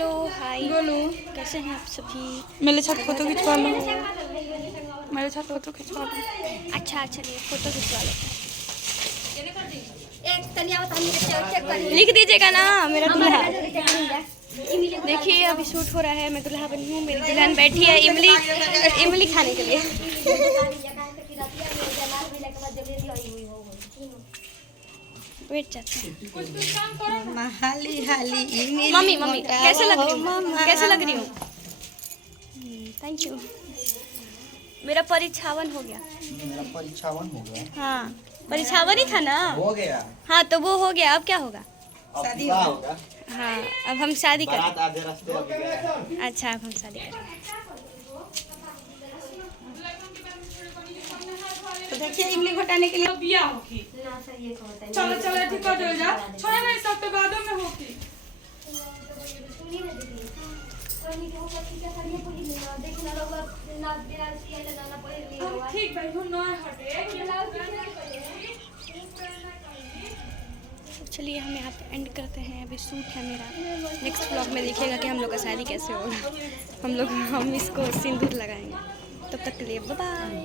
Hello hi बोलो। कैसे हैं आप सभी? मेरे साथ फोटो खिंचवा लो, मेरे साथ फोटो खिंचवा लो। अच्छा चलिए फोटो खिंचवा लो। लिख दीजिएगा ना मेरा दूल्हा। देखिए अभी शूट हो रहा है, मैं दूल्हा बनी हूँ, मेरी दुल्हन बैठी है इमली खाने के लिए। वेट चाहते हैं। मम्मी मम्मी कैसे लग रही हूँ? कैसे लग रही हूँ? Thank you. मेरा परीक्षावन हो गया। मेरा परीक्षावन हो गया। हाँ परीक्षावन ही था ना? हो गया। हाँ तो वो हो गया, अब क्या होगा? शादी होगा। हाँ अब हम शादी बारात करें। आधे रास्ते अभी गया है। अच्छा अब हम शादी करें। तो देखिए इमली घटाने के लिए बिया होगी। चलो चलो ठीक हो जा, छोड़े ना इस हफ्ते बादों में होगी। ठीक भाई हूं ना हटे। चलिए हम यहाँ पे एंड करते हैं, अभी शूट है मेरा। नेक्स्ट ब्लॉग में देखिएगा कि हम लोग का शादी कैसे होगा। हम इसको सिंदूर लगाएंगे। तब तक के लिए बाय बाय।